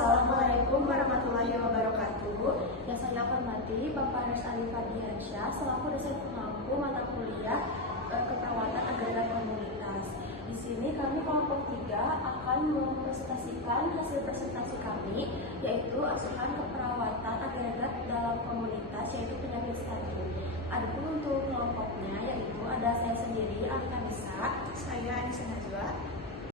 Assalamualaikum warahmatullahi wabarakatuh. Yang saya hormati Bapak Res Ali Fadiansyah selaku dosen pemangku mata kuliah keperawatan agregat komunitas. Di sini kami kelompok 3 akan mempresentasikan hasil presentasi kami, yaitu asuhan keperawatan agregat dalam komunitas, yaitu penyakit stunting. Adapun untuk kelompoknya yaitu ada saya sendiri Alika Nisa, Saya Anissa Najwa.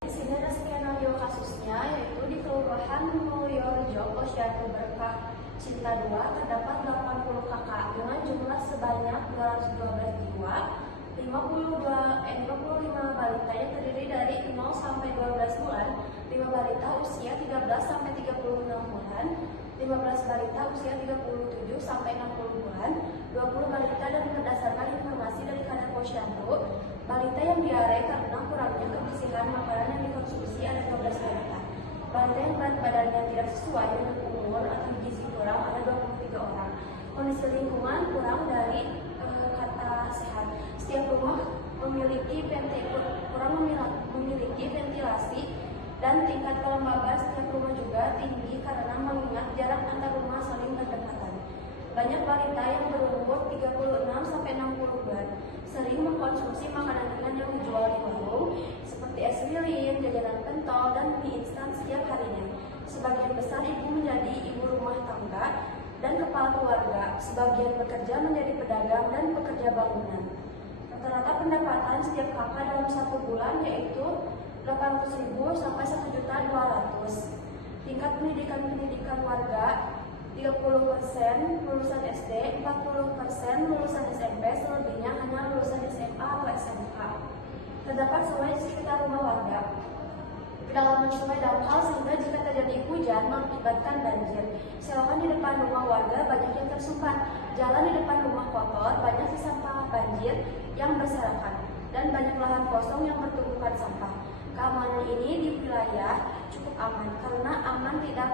di sini ada skenario kasusnya, yaitu di Kelurahan Mulyorejo, Posyandu Berkah Cinta 2 terdapat 80 kakak dengan jumlah sebanyak 212 jiwa, 55 balita yang terdiri dari 0 sampai 12 bulan, 5 balita usia 13 sampai 36 bulan, 15 balita usia 37 sampai 60 bulan, 20 balita, dan berdasarkan informasi dari Kadar Posyandu, balita yang diare karena kurangnya kebersihan makanan yang dikonsumsi ada 12 balita. Balita yang berat badannya tidak sesuai dengan umur atau gizi kurang ada 23 orang. Kondisi lingkungan kurang dari kata sehat. Setiap rumah memiliki ventilasi dan tingkat kelembaban setiap rumah juga tinggi karena mengingat jarak antar rumah saling berdekatan. Banyak balita yang berumur 36 sampai 60 bulan sering mengkonsumsi makanan ringan yang dijual di warung seperti es lilin, jajanan pentol, dan mie instan setiap harinya. Sebagian besar ibu menjadi ibu rumah tangga dan kepala keluarga, sebagian bekerja menjadi pedagang dan pekerja bangunan. Rata-rata pendapatan setiap kakak dalam 1 bulan yaitu 800.000 sampai 1.200.000. Tingkat pendidikan warga 30% lulusan SD, 40% lulusan SMP, selebihnya hanya lulusan SMA atau SMK. Terdapat sungai di sekitar rumah warga. Kedalaman sungai dangkal sehingga jika terjadi hujan mengakibatkan banjir. Selokan di depan rumah warga banyak yang tersumbat. Jalan di depan rumah kotor, banyak sisa sampah banjir yang berserakan, dan banyak lahan kosong yang bertumpukan sampah. Keamanan ini di wilayah cukup aman karena aman tidak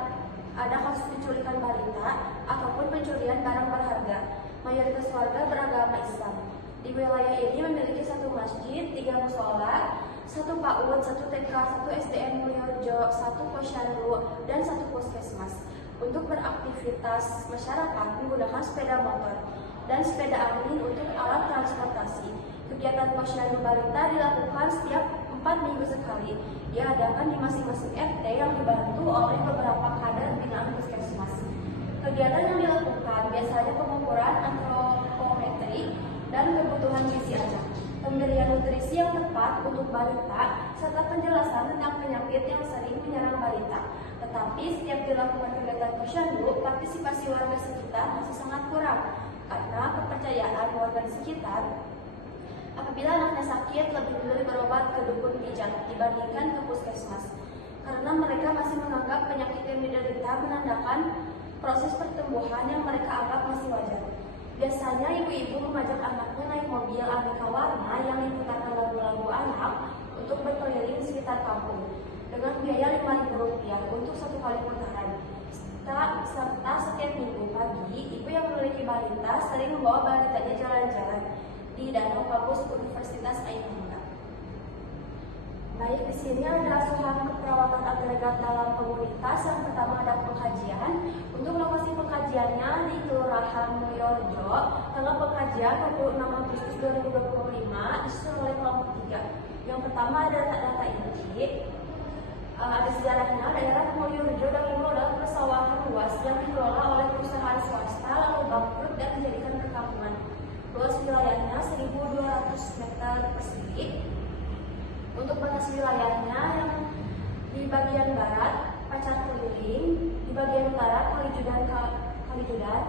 ada kasus penculikan balita ataupun pencurian barang berharga. Mayoritas warga beragama Islam. Di wilayah ini memiliki 1 masjid, 3 musola, 1 PAUD, 1 TK, 1 SDN Mulyorejo, 1 posyandu, dan 1 puskesmas. Untuk beraktivitas masyarakat menggunakan sepeda motor dan sepeda angin untuk alat transportasi. Kegiatan posyandu balita dilakukan setiap 4 minggu sekali, diadakan di masing-masing RT yang dibantu oleh beberapa kader binaan puskesmas. Kegiatan yang dilakukan biasanya pengukuran antropometri dan kebutuhan gizi anak, pemberian nutrisi yang tepat untuk balita, serta penjelasan tentang penyakit yang sering menyerang balita. Tetapi setiap dilakukan kegiatan posyandu, partisipasi warga sekitar masih sangat kurang karena kepercayaan warga di sekitar apabila anaknya sakit lebih memilih berobat ke dukun pijat dibandingkan ke puskesmas, karena mereka masih menganggap penyakit yang diderita menandakan proses pertumbuhan yang mereka anggap masih wajar. Biasanya ibu-ibu mengajak anaknya naik mobil aneka warna yang diputarkan lagu-lagu anak untuk berkeliling di sekitar kampung dengan biaya Rp5.000 untuk 1 kali putaran. Serta setiap minggu pagi, ibu yang memiliki balita sering membawa balitanya jalan-jalan di Danau Kampus Universitas Airlangga. Baik, di sini ada asuhan keperawatan agregat dalam komunitas. Yang pertama ada pengkajian. Untuk lokasi pengkajiannya di Kelurahan Mulyorejo, tanggal pengkajian 26 Agustus 2025 disusun oleh kelompok 3. Yang pertama ada data inti. Ada sejarahnya. Daerah Mulyorejo dahulu adalah persawahan luas yang dikelola oleh perusahaan swasta lalu bangkrut dan dijadikan perkampungan. Luas wilayahnya 1.200 meter persegi. Untuk batas wilayahnya yang di bagian barat Pacar Keliling, di bagian utara Kalijudan,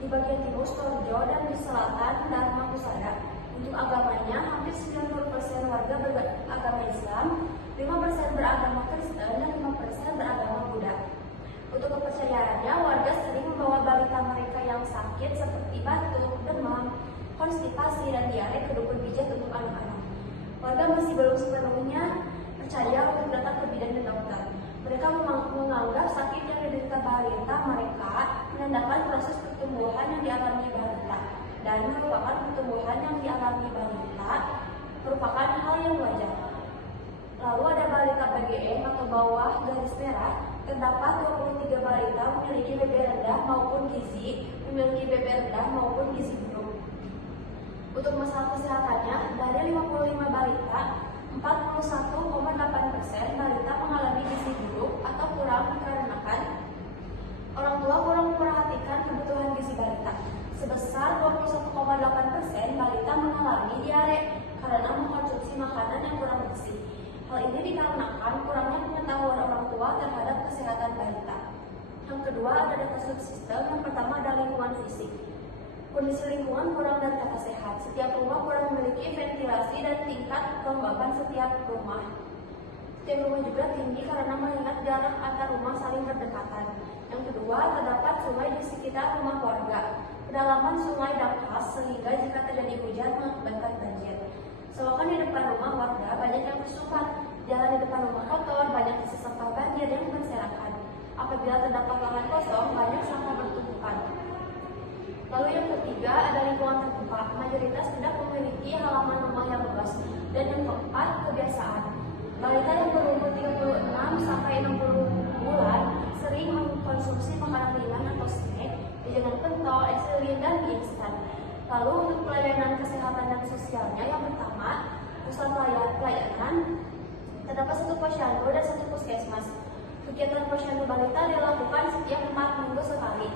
di bagian timur Storjo, dan di selatan Dharma Pusara. Untuk agamanya hampir 90% warga beragama Islam, 5% beragama Kristen, dan 5% beragama Buddha. Untuk kepercayaannya, warga sering membawa balita mereka yang sakit seperti batuk, demam, konstipasi, dan diare ke dukun pijat untuk anak-anak. Warga masih belum sepenuhnya percaya untuk datang ke bidan dan dokter. Mereka menganggap sakit yang diderita balita mereka menandakan proses pertumbuhan yang dialami balita, dan merupakan pertumbuhan yang dialami balita merupakan hal yang wajar. Lalu ada balita PGM atau bawah garis merah, terdapat 23 memiliki BB rendah maupun gizi buruk. Untuk masalah kesehatannya, dari 55 balita, 41,8% balita mengalami gizi buruk atau kurang dikarenakan orang tua kurang memperhatikan kebutuhan gizi balita. Sebesar 21,8% balita mengalami diare karena mengkonsumsi makanan yang kurang bersih. Hal ini dikarenakan kurangnya pengetahuan orang tua terhadap kesehatan balita. Yang kedua ada data subsistem. Yang pertama adalah lingkungan fisik. Kondisi lingkungan kurang dan tata sehat. Setiap rumah kurang memiliki ventilasi dan tingkat kelembapan setiap rumah. Setiap rumah juga tinggi karena mengingat jarak antar rumah saling berdekatan. Yang kedua, terdapat sungai di sekitar rumah warga. Kedalaman sungai dangkal sehingga jika terjadi hujan mengakibatkan banjir. Selokan di depan rumah warga banyak yang tersumbat. Jalan di depan rumah kotor, banyak sisa sampah banjir yang berserakan. Apabila terdapat lahan kosong, banyak sampah bertumpukan. Lalu yang ketiga ada lingkungan terbuka. Mayoritas tidak memiliki halaman rumah yang luas. Dan yang keempat, kebiasaan. Balita yang berumur 36 sampai 60 bulan sering mengkonsumsi makanan ringan atau snack, jajanan pentol, es lilin, dan mie instan. Lalu untuk pelayanan kesehatan dan sosialnya, yang pertama, pusat pelayanan terdapat 1 posyandu dan 1 puskesmas. Kegiatan posyandu balita dilakukan setiap 4 minggu sekali.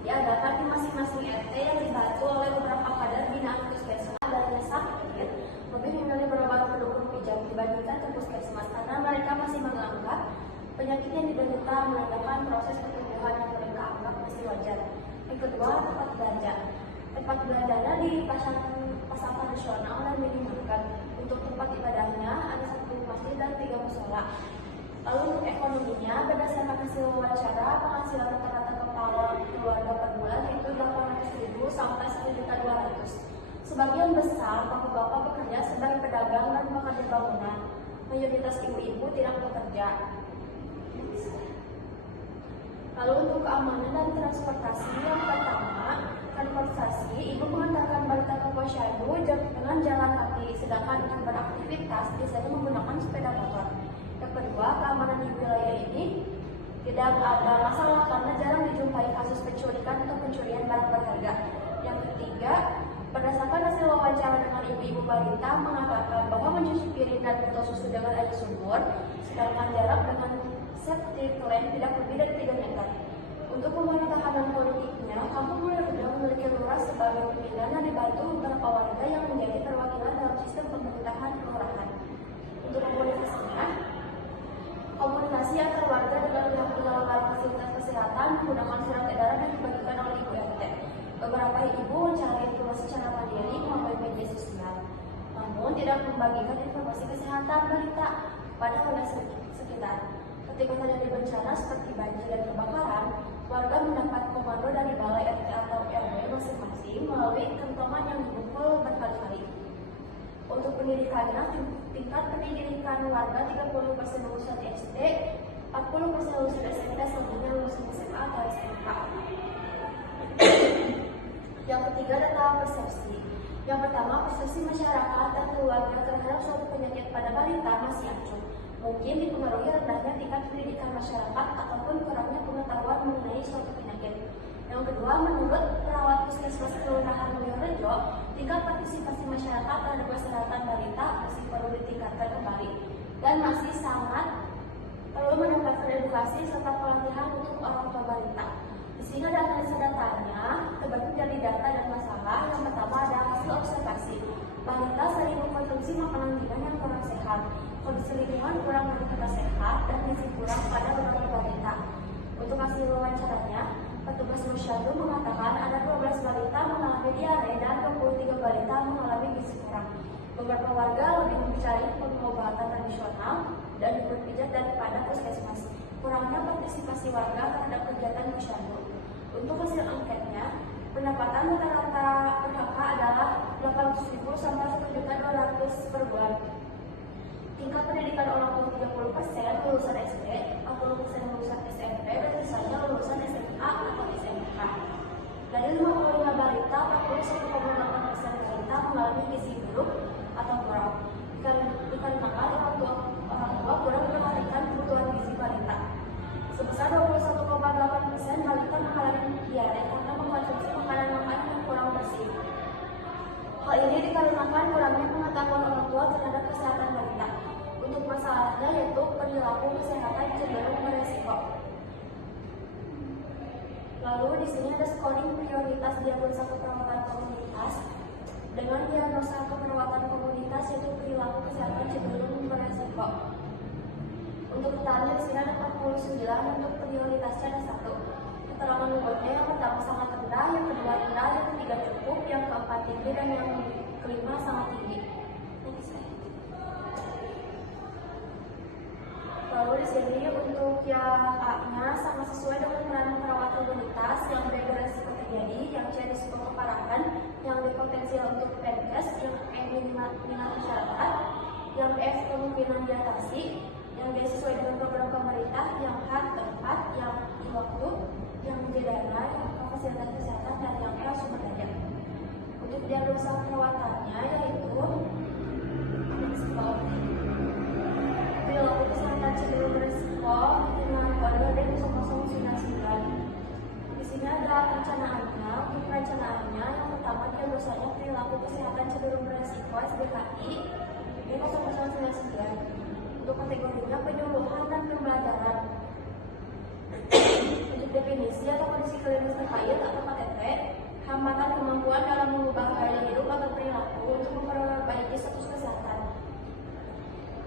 Diadakan di masing-masing RT yang dibantu oleh beberapa kader binaan puskesmas. Adanya sakit lebih memilih berobat pendukung pijat dibandingkan ke puskesmas karena mereka masih menganggap penyakit yang diderita menandakan proses pertumbuhan yang mereka anggap masih wajar. Yang kedua, tempat belanja. Tempat belanjanya dipasang tradisional dan minimarket. Untuk tempat ibadahnya ada 1 masjid dan 3 mushola. Lalu untuk ekonominya, berdasarkan hasil wawancara, penghasilan rata-rata kepala keluarga per bulan itu 800.000 sampai 1.200.000. Sebagian besar bapak-bapak bekerja sebagai pedagang dan pekerja bangunan. Mayoritas ibu-ibu tidak bekerja. Lalu untuk keamanan dan transportasi, yang pertama, transportasi, ibu mengantarkan balita ke posyandu dengan jalan kaki, sedangkan untuk beraktivitas biasanya menggunakan sepeda motor. Yang kedua, keamanan di wilayah ini tidak ada masalah karena jarang dijumpai kasus penculikan atau pencurian barang berharga. Yang ketiga, berdasarkan hasil wawancara dengan ibu-ibu balita mengatakan bahwa mencuci piring dan botol susu dengan air sumur, sedangkan jarak dengan septic tank tidak lebih dari 3 meter. Untuk pemerintahan dan politiknya, Kampung Mulia Rejo memiliki lurah sebagai pimpinan yang dibantu beberapa warga yang menjadi perwakilan dalam sistem pemerintahan kelurahan. Untuk komunikasinya, komunikasi antar warga dengan pihak penyelenggara fasilitas kesehatan menggunakan surat edaran yang dibagikan oleh Ibu RT. Beberapa ibu mencari informasi secara mandiri melalui media sosial, namun tidak membagikan informasi kesehatan balita pada warga sekitar. Ketika terjadi bencana seperti banjir dan kebakaran, warga mendapat komando dari balai RT atau RW masing-masing melalui kentongan yang dipukul berkali-kali. Untuk pendidikannya, tingkat pendidikan warga 30% lulusan SD, 40% lulusan SMP, selebihnya lulusan SMA atau SMK. Yang ketiga adalah persepsi. Yang pertama, persepsi masyarakat dan keluarga terhadap suatu penyakit pada balita masih acuh. Mungkin dipengaruhi rendahnya tingkat pendidikan masyarakat ataupun kurangnya pengetahuan mengenai suatu penyakit. Yang kedua, menurut perawat puskesmas Kelurahan Mulia Rejo, tingkat partisipasi masyarakat terhadap kesehatan balita masih perlu ditingkatkan kembali dan masih sangat perlu mendapatkan edukasi serta pelatihan untuk orang tua balita. Di sini ada datanya, terbagi dari data dan masalah. Yang pertama ada hasil observasi. Balita sering mengkonsumsi makanan ringan yang kurang sehat, kondisi lingkungan kurang mendukung sehat, dan gizi kurang pada beberapa balita. Untuk hasil wawancaranya, petugas posyandu mengatakan ada 12 balita mengalami diare dan 23 balita mengalami gizi kurang. Beberapa warga lebih mencari pengobatan tradisional dan dukun pijat daripada puskesmas. Kurangnya partisipasi warga terhadap kegiatan posyandu. Untuk hasil angketnya, pendapatan rata-rata PKK adalah 800.000 sampai 1.200.000 per bulan. Tingkat pendidikan orang tua 30% lulusan SD, 40% lulusan SMP, dan sisanya lulusan SMA atau SMK. Dari 55 balita, 41,8% balita mengalami gizi buruk atau kurang. Dikarenakan orang tua kurang memperhatikan kebutuhan gizi balita. Sebesar 21,8% diare karena mengkonsumsi makanan-makanan yang kurang bersih. Hal ini dikarenakan kurangnya pengetahuan orang tua terhadap kesehatan balita. Untuk masalahnya yaitu perilaku kesehatan cenderung beresiko. Lalu di sini ada scoring prioritas diagnosa keperawatan komunitas. Dengan diagnosa keperawatan komunitas yaitu perilaku kesehatan cenderung beresiko. Untuk detailnya di sini ada 49, untuk prioritasnya ada 1. Keterangan lugatnya yang pertama sangat rendah, yang kedua rendah, yang ketiga cukup, yang keempat tinggi, dan yang kelima sangat tinggi. Lalu di sini untuk yang A-nya sama sesuai dengan peranan perawat komunitas, yang B beresiko terjadi, yang C risiko keparahan, yang D potensial untuk PNS, yang E minat masyarakat, yang F kemungkinan diatasi, yang G sesuai dengan program pemerintah, yang H tempat, yang I waktu, yang J dana, yang K fasilitas kesehatan, dan yang L sumber daya. Untuk diagnosa perawatannya yaitu perilaku kesehatan cenderung beresiko dengan kode D0099. Di sini ada perencanaannya. Untuk perencanaannya yang pertama diagnosanya perilaku kesehatan cenderung beresiko SBKI D0099. Untuk kategorinya penyuluhan dan pembelajaran. Untuk definisi atau kondisi klinis terkait atau KTP, hambatan kemampuan dalam mengubah gaya hidup atau perilaku untuk memperbaiki status kesehatan.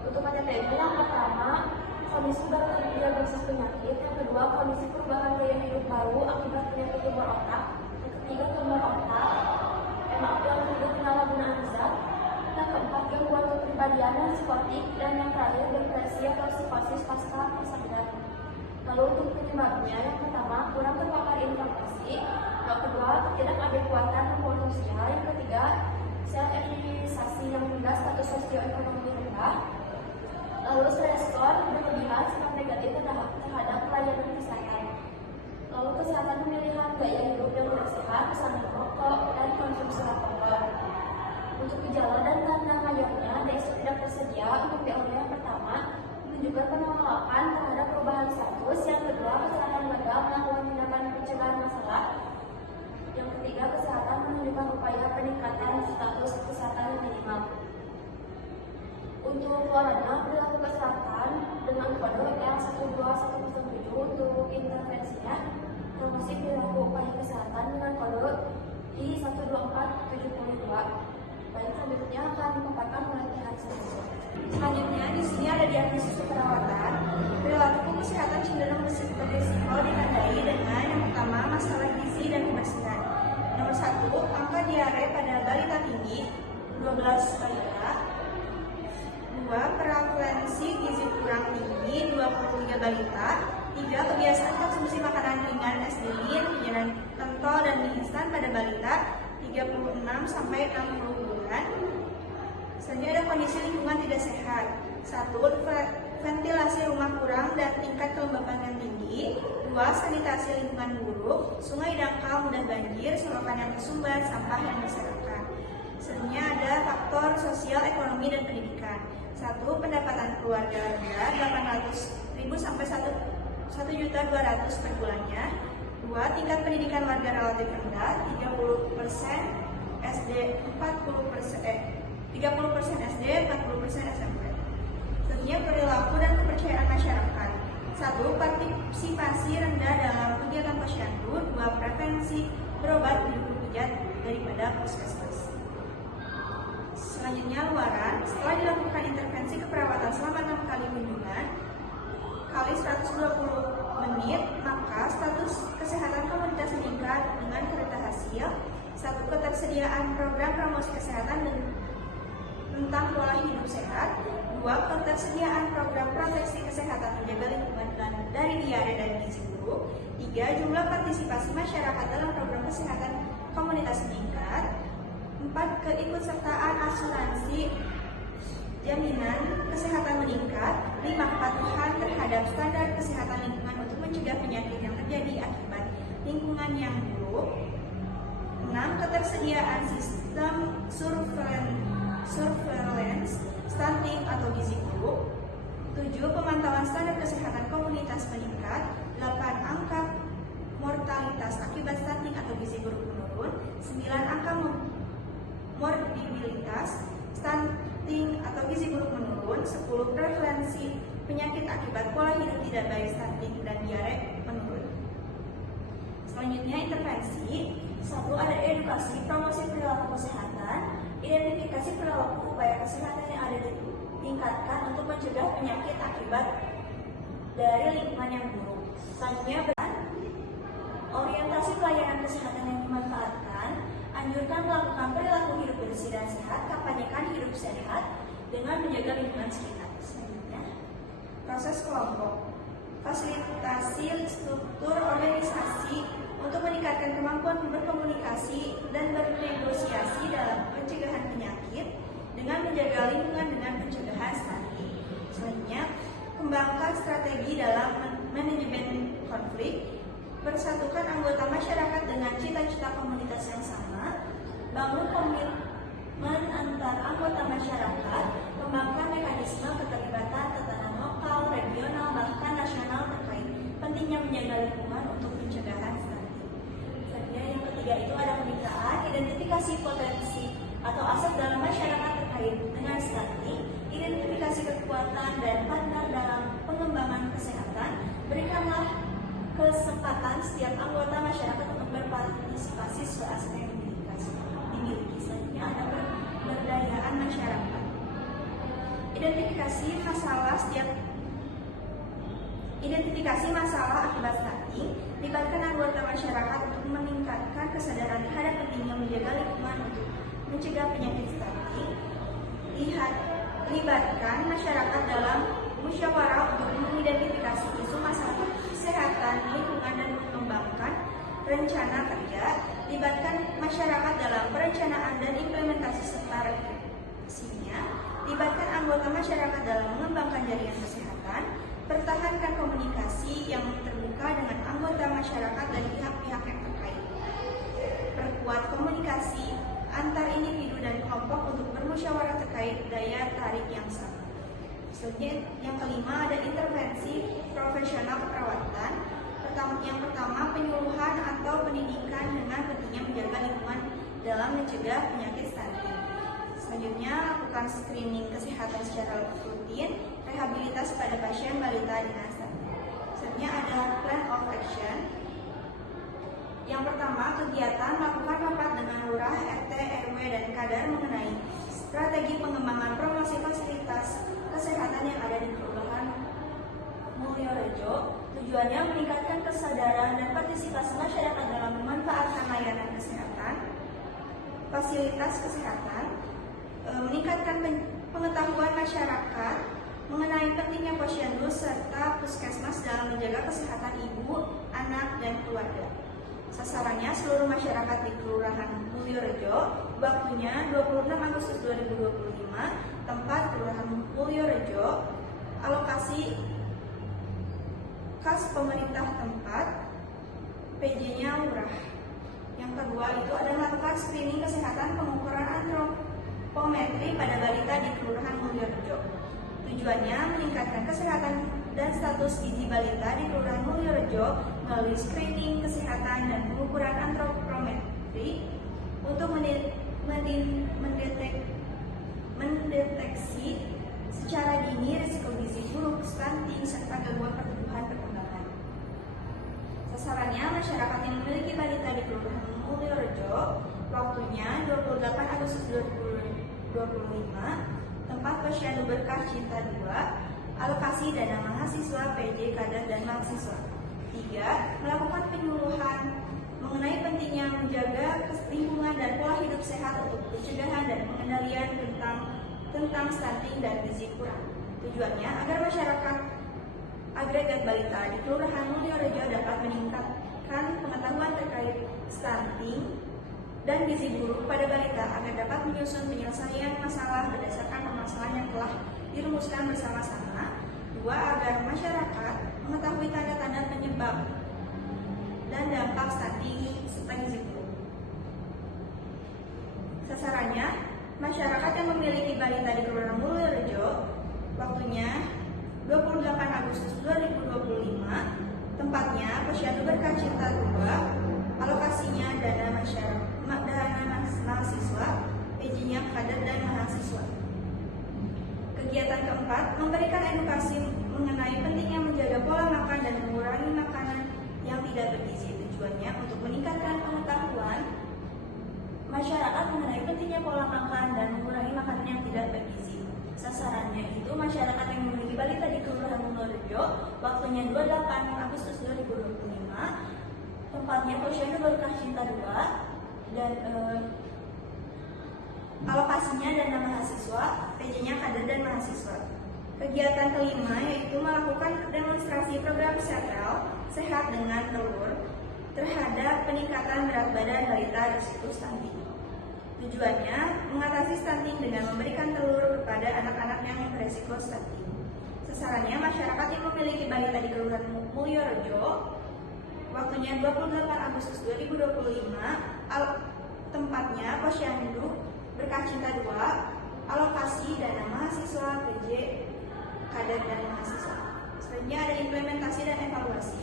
Untuk KTP yang pertama, kondisi baru terdiagnosis penyakit, yang kedua kondisi perubahan gaya hidup baru akibat penyakit tumor otak, yang ketiga tumor otak, yang ketiga penyalahgunaan zat, yang keempat gangguan kepribadian yang psikotik, dan yang terakhir depresi atau psikosis pasca persalinan. Lalu untuk penyebabnya, yang pertama kurang terpapar informasi, yang kedua ketidakadekuatan hubungan sosial, yang ketiga self aktivisasi yang rendah, status sosioekonomi rendah, lalu respon berlebihan sikap negatif terhadap pelayanan kesehatan. Lalu kesehatan pemilihan gaya hidup yang tidak sehat, misalnya merokok dan konsumsi alkohol. Untuk gejala dan tanda mayornya, DSO tidak tersedia. Untuk DOD yang pertama menunjukkan penolakan terhadap perubahan status, yang kedua kesehatan gagal melakukan tindakan pencegahan masalah, yang ketiga kesehatan menunjukkan upaya peningkatan status kesehatan yang minimal. Untuk keluarannya perilaku kesehatan dengan kode L12107. Untuk intervensinya promosi perilaku upaya kesehatan dengan kode I12472. Baik, selanjutnya akan dipaparkan oleh pihak selanjutnya. Selanjutnya di sini ada diagnosis keperawatan. Perilaku kesehatan cenderung beresiko ditandai dengan yang pertama masalah gizi dan kebersihan. Nomor 1, angka diare pada balita tinggi 12 balita. 2, prevalensi gizi kurang tinggi 23 balita. 3, kebiasaan konsumsi makanan ringan, es dingin, jajanan pentol dan mie instan pada balita 36 sampai 60 bulan. Selanjutnya ada kondisi lingkungan tidak sehat. 1, ventilasi rumah kurang dan tingkat kelembapan yang tinggi. 2, sanitasi lingkungan buruk, sungai dangkal mudah banjir, sorotan yang tersumbat, sampah yang berserakan. Selanjutnya ada faktor sosial, ekonomi, dan pendidikan. 1, pendapatan keluarga rendah 800.000 sampai 1.200.000 per bulannya. 2, tingkat pendidikan warga relatif rendah 30% SD, 30% SD, 40% SMP. Selanjutnya perilaku dan kepercayaan masyarakat. 1, partisipasi rendah dalam kegiatan posyandu. 2, prevensi berobat lebih berpijat daripada puskesmas. Selanjutnya luaran. Setelah dilakukan intervensi keperawatan selama 6 kali kunjungan kali 120 menit, maka status kesehatan komunitas meningkat dengan kereta hasil. 1, ketersediaan program promosi kesehatan tentang pola hidup sehat. 2, ketersediaan program proteksi kesehatan menjaga lingkungan dari diare dan gizi buruk. 3, jumlah partisipasi masyarakat dalam program kesehatan komunitas meningkat. 4, keikutsertaan asuransi jaminan kesehatan meningkat. 5, kepatuhan terhadap standar kesehatan lingkungan untuk mencegah penyakit yang terjadi akibat lingkungan yang buruk. 6, ketersediaan sistem surveillance stunting atau gizi buruk. 7, pemantauan standar kesehatan komunitas meningkat. 8, angka mortalitas mortalitas akibat stunting atau gizi buruk menurun, 9 angka morbiditas stunting atau gizi buruk menurun, 10 prevalensi penyakit akibat pola hidup tidak baik stunting dan diare menurun. Selanjutnya intervensi. 1. Ada edukasi, promosi perilaku kesehatan, identifikasi perilaku upaya kesehatan yang ada ditingkatkan untuk mencegah penyakit akibat dari lingkungan yang buruk. Selanjutnya orientasi pelayanan kesehatan yang dimanfaatkan, anjurkan melakukan perilaku hidup bersih dan sehat, kampanyekan hidup sehat dengan menjaga lingkungan sekitar. Selanjutnya, proses kelompok, fasilitasi struktur organisasi untuk meningkatkan kemampuan berkomunikasi dan bernegosiasi dalam pencegahan penyakit dengan menjaga lingkungan dengan pencegahan stunting. Selanjutnya, kembangkan strategi dalam manajemen konflik, bersatukan anggota masyarakat dengan cita-cita komunitas yang sama, bangun komitmen antar anggota masyarakat, kembangkan mekanisme keterlibatan tatanan lokal, regional, bahkan nasional terkait pentingnya menjaga lingkungan untuk pencegahan stunting. Selanjutnya yang ketiga itu ada kemitraan, identifikasi potensi atau aset dalam masyarakat terkait dengan stunting, identifikasi kekuatan dan partner dalam pengembangan kesehatan, berikanlah kesempatan setiap anggota masyarakat untuk berpartisipasi sesuai aset yang dimiliki. Selanjutnya ada pemberdayaan masyarakat. Identifikasi masalah akibat stunting, libatkan anggota masyarakat untuk meningkatkan kesadaran terhadap pentingnya menjaga lingkungan untuk mencegah penyakit stunting. Libatkan masyarakat dalam musyawarah untuk mengidentifikasi isu masalah kesehatan lingkungan dan mengembangkan rencana kerja. Libatkan masyarakat dalam perencanaan dan implementasi serta revisinya. Libatkan anggota masyarakat dalam mengembangkan jaringan kesehatan. Pertahankan komunikasi yang terbuka dengan anggota masyarakat dan pihak-pihak yang terkait. Perkuat komunikasi antar individu dan kelompok untuk bermusyawarah terkait daya tarik yang sama. Selanjutnya yang kelima ada intervensi profesional keperawatan. Yang pertama, penyuluhan atau pendidikan dengan pentingnya menjaga lingkungan dalam mencegah penyakit stunting. Selanjutnya, lakukan screening kesehatan secara rutin, rehabilitas pada pasien balita dengan stunting. Selanjutnya ada plan of action. Yang pertama, kegiatan melakukan rapat dengan lurah, RT, RW, dan kadar mengenai strategi pengembangan promosi fasilitas kesehatan yang ada di Kelurahan Mulyorejo. Tujuannya meningkatkan kesadaran dan partisipasi masyarakat dalam memanfaatkan layanan kesehatan, fasilitas kesehatan, meningkatkan pengetahuan masyarakat mengenai pentingnya posyandu serta puskesmas dalam menjaga kesehatan ibu, anak, dan keluarga. Sasarannya seluruh masyarakat di Kelurahan Mulyorejo, waktunya 26 Agustus 2025, tempat Kelurahan Mulyorejo, alokasi kas pemerintah tempat, PJ-nya lurah. Yang kedua itu adalah melakukan screening kesehatan pengukuran antropometri pada balita di Kelurahan Mulyorejo. Tujuannya meningkatkan kesehatan dan status gizi balita di Kelurahan Mulyorejo melalui screening kesehatan dan pengukuran antropometri untuk mendeteksi secara dini risiko gizi buruk, stunting, serta gangguan pertumbuhan perkembangan. Sasarannya masyarakat yang memiliki balita di Kelurahan Mulyorejo, waktunya 28 Agustus 2025, tempat posyandu berkah Cinta 2, alokasi dana mahasiswa, PJ, kadar, dan mahasiswa. 3. Melakukan penyuluhan mengenai pentingnya menjaga lingkungan dan pola hidup sehat untuk pencegahan dan pengendalian tentang stunting dan gizi kurang. Tujuannya agar masyarakat agregat balita di Kelurahan Mulyorejo dapat meningkatkan pengetahuan terkait stunting dan gizi buruk pada balita agar dapat menyusun penyelesaian masalah berdasarkan permasalahan yang telah dirumuskan bersama-sama. 2. Agar masyarakat mengetahui tanda-tanda penyebab dan dampak stunting serta gizi buruk. Sasarannya masyarakat yang memiliki balita di Kelurahan Mulyorejo, waktunya 28 Agustus 2025, tempatnya Posyandu Berkah Cinta 2, edukasi mengenai pentingnya menjaga pola makan dan mengurangi makanan yang tidak bergizi. Tujuannya untuk meningkatkan pengetahuan masyarakat mengenai pentingnya pola makan dan mengurangi makanan yang tidak bergizi. Sasarannya itu masyarakat yang memiliki balita di Kelurahan Wonorejo, waktunya 28 Agustus 2025, tempatnya Posyandu Berkah Cinta 2, dan alokasinya dana mahasiswa, PJ-nya kader dan mahasiswa. Kegiatan kelima yaitu melakukan demonstrasi program sehat dengan telur terhadap peningkatan berat badan balita risiko stunting. Tujuannya mengatasi stunting dengan memberikan telur kepada anak-anak yang beresiko stunting. Sasarannya masyarakat yang memiliki balita di Kelurahan Mulyorejo, waktunya 28 Agustus 2025, tempatnya Posyandu Berkah Cinta 2, alokasi dana mahasiswa, PJ, kader dan mahasiswa. Selanjutnya ada implementasi dan evaluasi.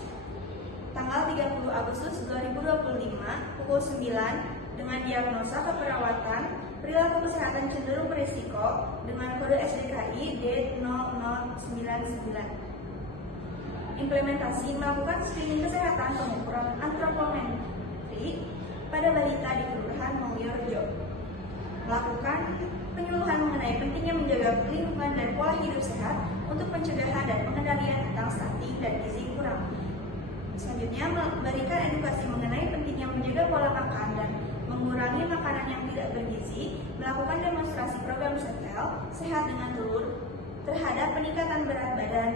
Tanggal 30 Agustus 2025 pukul 9 dengan diagnosa keperawatan perilaku kesehatan cenderung berisiko dengan kode SDKI D0099. Implementasi melakukan screening kesehatan pengukuran antropometri pada balita di Kelurahan Mulyorejo. Melakukan penyuluhan mengenai pentingnya menjaga lingkungan dan pola hidup sehat untuk pencegahan dan pengendalian tentang stunting dan gizi kurang. Selanjutnya, memberikan edukasi mengenai pentingnya menjaga pola makan dan mengurangi makanan yang tidak bergizi, melakukan demonstrasi program sehat dengan telur terhadap peningkatan berat badan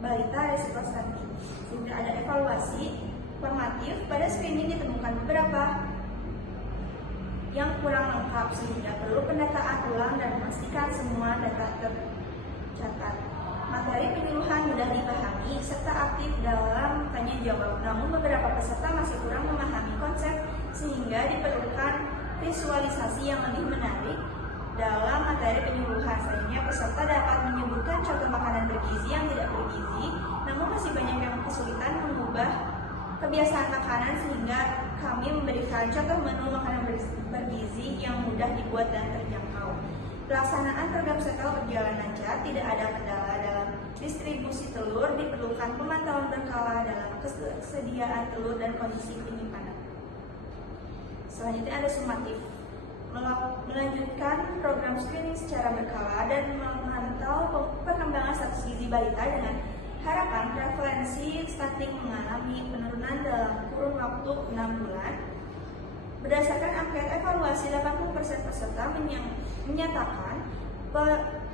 balita risiko stunting. Sehingga ada evaluasi formatif, pada screening ditemukan beberapa yang kurang lengkap sehingga perlu pendataan ulang dan memastikan semua data tercatat. Materi penyuluhan mudah dipahami serta aktif dalam tanya jawab, namun beberapa peserta masih kurang memahami konsep sehingga diperlukan visualisasi yang lebih menarik dalam materi penyuluhan. Selanjutnya peserta dapat menyebutkan contoh makanan bergizi yang tidak bergizi, namun masih banyak yang kesulitan mengubah kebiasaan makanan sehingga kami memberikan contoh menu makanan bergizi yang mudah dibuat dan terjangkau. Pelaksanaan program setel berjalan lancar, tidak ada kendala dalam distribusi telur, diperlukan pemantauan berkala dalam kesediaan telur dan kondisi penyimpanan. Selanjutnya ada sumatif, melanjutkan program screening secara berkala dan memantau perkembangan status gizi balita dengan harapan prevalensi stunting mengalami penurunan dalam kurun waktu 6 bulan. Berdasarkan angket evaluasi, 80% peserta menyatakan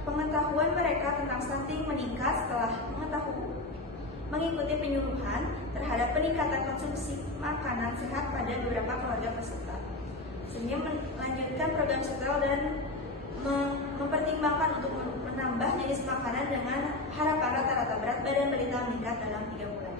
pengetahuan mereka tentang stunting meningkat setelah mengikuti penyuluhan terhadap peningkatan konsumsi makanan sehat pada beberapa keluarga peserta. Sehingga melanjutkan program setel dan mempertimbangkan untuk menambah jenis makanan dengan harapan rata-rata berat badan balita meningkat dalam 3 bulan.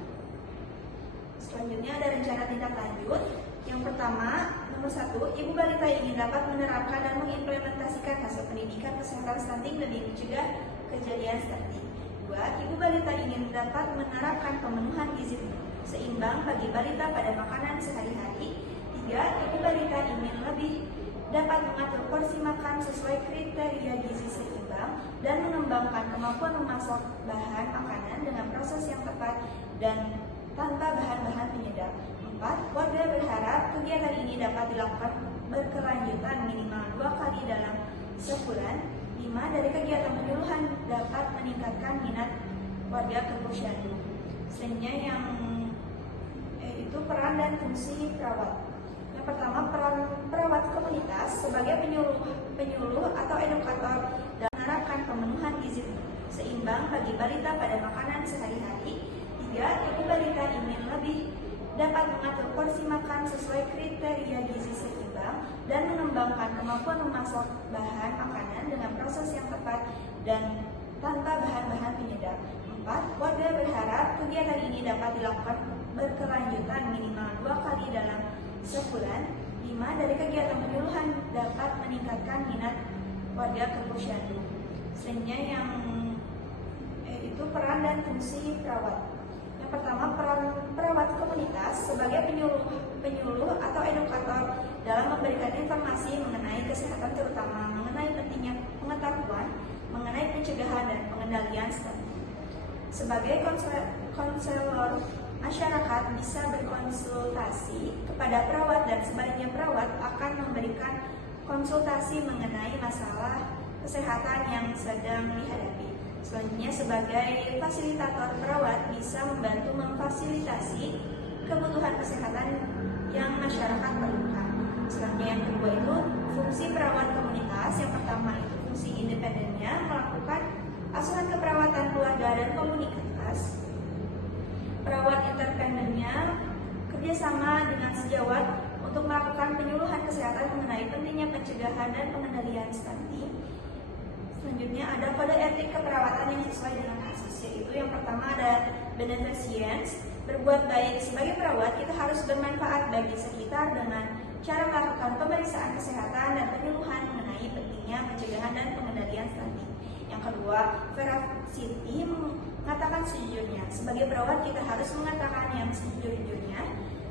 Selanjutnya ada rencana tindak lanjut. Yang pertama, nomor 1, ibu balita ingin dapat menerapkan dan mengimplementasikan hasil pendidikan kesehatan stunting demi mencegah kejadian stunting. 2, ibu balita ingin dapat menerapkan pemenuhan gizi seimbang bagi balita pada makanan sehari-hari. 3, ibu balita ingin lebih dapat mengatur porsi makan sesuai kriteria gizi seimbang dan mengembangkan kemampuan memasak bahan makanan dengan proses yang tepat dan tanpa bahan-bahan penyedap. 4, warga berharap kegiatan ini dapat dilakukan berkelanjutan minimal 2 kali dalam sebulan. 5, dari kegiatan penyuluhan dapat meningkatkan minat warga ke posyandu. Selanjutnya yang itu peran dan fungsi perawat. Yang pertama, peran perawat komunitas sebagai penyuluh atau edukator dalam menerapkan pemenuhan gizi seimbang bagi balita pada makanan sehari-hari. 3, ibu balita ingin lebih dapat mengatur porsi makan sesuai kriteria gizi seimbang dan mengembangkan kemampuan memasak bahan makanan dengan proses yang tepat dan tanpa bahan-bahan penyedap. 4, warga berharap kegiatan ini dapat dilakukan berkelanjutan minimal 2 kali dalam sebulan. 5, dari kegiatan penyuluhan dapat meningkatkan minat warga ke posyandu. Selanjutnya yang itu peran dan fungsi perawat. Yang pertama, peran perawat komunitas sebagai penyuluh atau edukator dalam memberikan informasi mengenai kesehatan, terutama mengenai pentingnya pengetahuan mengenai pencegahan pencegahan dan pengendalian stunting. Sebagai konselor, masyarakat bisa berkonsultasi kepada perawat dan sebaliknya perawat akan memberikan konsultasi mengenai masalah kesehatan yang sedang dihadapi. Selanjutnya, sebagai fasilitator, perawat bisa membantu memfasilitasi kebutuhan kesehatan yang masyarakat perlukan. Selanjutnya, yang kedua itu fungsi perawat komunitas. Yang pertama itu fungsi independennya, melakukan asuhan keperawatan keluarga dan komunitas. Perawat independennya kerjasama dengan sejawat untuk melakukan penyuluhan kesehatan mengenai pentingnya pencegahan dan pengendalian stunting. Selanjutnya ada kode etik keperawatan yang sesuai dengan kasus, yaitu yang pertama ada beneficence, berbuat baik. Sebagai perawat kita harus bermanfaat bagi sekitar dengan cara melakukan pemeriksaan kesehatan dan penyuluhan mengenai pentingnya pencegahan dan pengendalian stunting. Yang kedua, veracity, mengatakan sejujurnya. Sebagai perawat kita harus mengatakan yang sejujurnya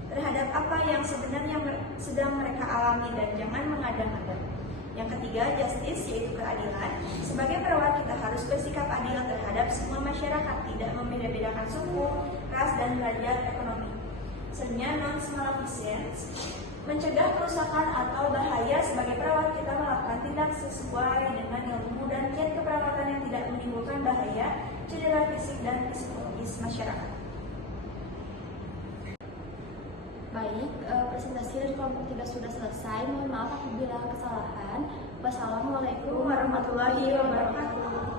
terhadap apa yang sebenarnya sedang mereka alami dan jangan mengada-ngada. Yang ketiga, justice, yaitu keadilan. Sebagai perawat kita harus bersikap adil terhadap semua masyarakat, tidak membeda-bedakan suku, ras, dan derajat ekonomi. Selanjutnya, non-maleficence, mencegah kerusakan atau bahaya. Sebagai perawat kita melakukan tindak sesuai dengan ilmu dan kiat keperawatan yang tidak menimbulkan bahaya, cedera fisik dan psikologis masyarakat. Baik, presentasi dari kelompok 3 sudah selesai. Mohon maaf apabila kesalahan. Wassalamualaikum warahmatullahi wabarakatuh.